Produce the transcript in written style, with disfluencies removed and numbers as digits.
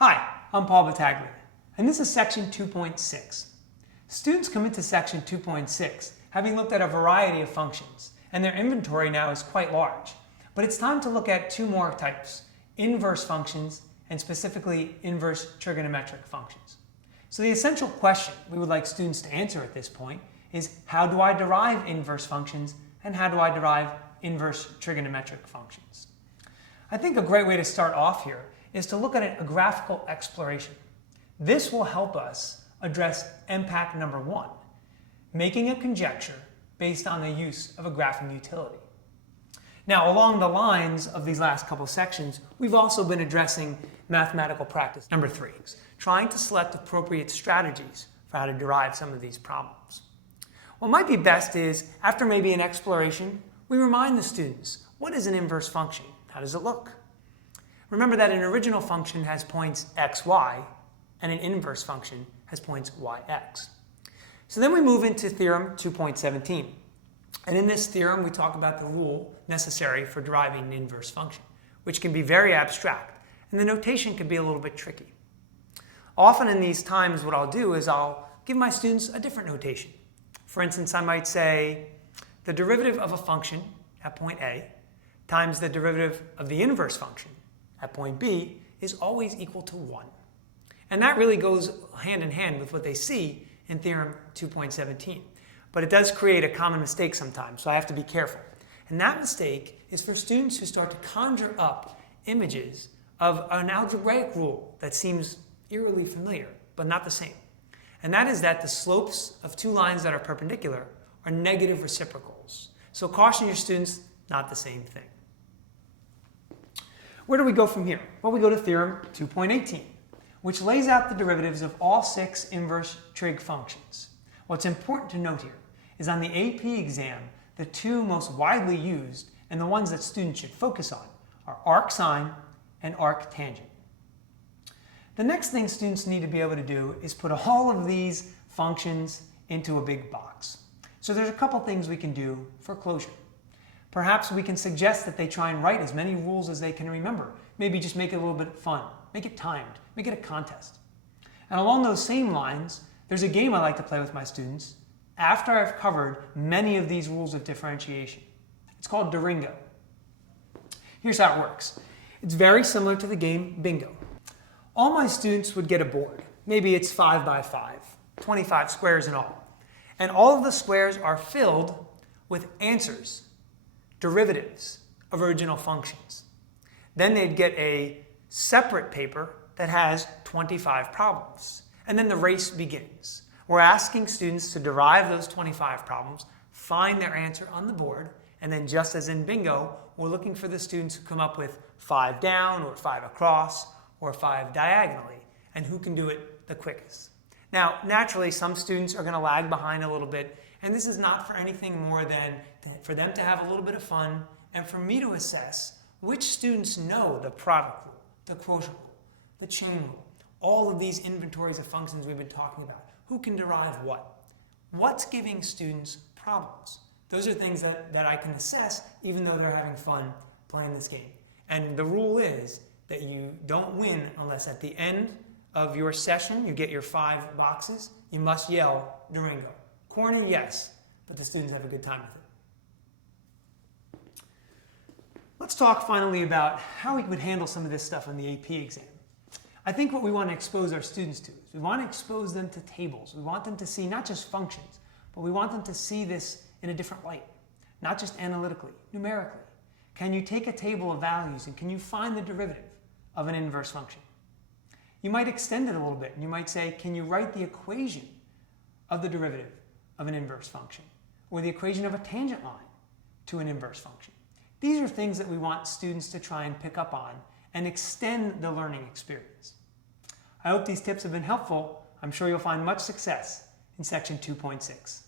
Hi, I'm Paul Battaglia, and this is Section 2.6. Students come into Section 2.6 having looked at a variety of functions, and their inventory now is quite large. But it's time to look at two more types, inverse functions and specifically inverse trigonometric functions. So the essential question we would like students to answer at this point is, how do I derive inverse functions and how do I derive inverse trigonometric functions? I think a great way to start off here is to look at a graphical exploration. This will help us address MPAC number 1, making a conjecture based on the use of a graphing utility. Now, along the lines of these last couple sections, we've also been addressing mathematical practice number 3, trying to select appropriate strategies for how to derive some of these problems. What might be best is, after maybe an exploration, we remind the students, what is an inverse function? How does it look? Remember that an original function has points x, y, and an inverse function has points y, x. So then we move into Theorem 2.17. And in this theorem, we talk about the rule necessary for deriving an inverse function, which can be very abstract, and the notation can be a little bit tricky. Often in these times, what I'll do is I'll give my students a different notation. For instance, I might say the derivative of a function at point A times the derivative of the inverse function at point B is always equal to 1. And that really goes hand in hand with what they see in Theorem 2.17. But it does create a common mistake sometimes, so I have to be careful. And that mistake is for students who start to conjure up images of an algebraic rule that seems eerily familiar, but not the same. And that is that the slopes of two lines that are perpendicular are negative reciprocals. So caution your students, not the same thing. Where do we go from here? Well, we go to Theorem 2.18, which lays out the derivatives of all 6 inverse trig functions. What's important to note here is on the AP exam, the two most widely used and the ones that students should focus on are arcsine and arctangent. The next thing students need to be able to do is put all of these functions into a big box. So there's a couple things we can do for closure. Perhaps we can suggest that they try and write as many rules as they can remember. Maybe just make it a little bit fun, make it timed, make it a contest. And along those same lines, there's a game I like to play with my students after I've covered many of these rules of differentiation. It's called Duringo. Here's how it works. It's very similar to the game Bingo. All my students would get a board. Maybe it's 5 by 5, 25 squares in all. And all of the squares are filled with answers, derivatives of original functions. Then they'd get a separate paper that has 25 problems. And then the race begins. We're asking students to derive those 25 problems, find their answer on the board, and then just as in Bingo, we're looking for the students who come up with 5 down, or 5 across, or 5 diagonally, and who can do it the quickest. Now, naturally, some students are going to lag behind a little bit, and this is not for anything more than for them to have a little bit of fun and for me to assess which students know the product rule, the quotient rule, the chain rule, all of these inventories of functions we've been talking about. Who can derive what? What's giving students problems? Those are things that I can assess even though they're having fun playing this game. And the rule is that you don't win unless at the end of your session you get your 5 boxes. You must yell Duringo. Corner, yes, but the students have a good time with it. Let's talk finally about how we would handle some of this stuff on the AP exam. I think what we want to expose our students to is we want to expose them to tables. We want them to see not just functions, but we want them to see this in a different light, not just analytically, numerically. Can you take a table of values and can you find the derivative of an inverse function? You might extend it a little bit and you might say, can you write the equation of the derivative of an inverse function or the equation of a tangent line to an inverse function? These are things that we want students to try and pick up on and extend the learning experience. I hope these tips have been helpful. I'm sure you'll find much success in Section 2.6.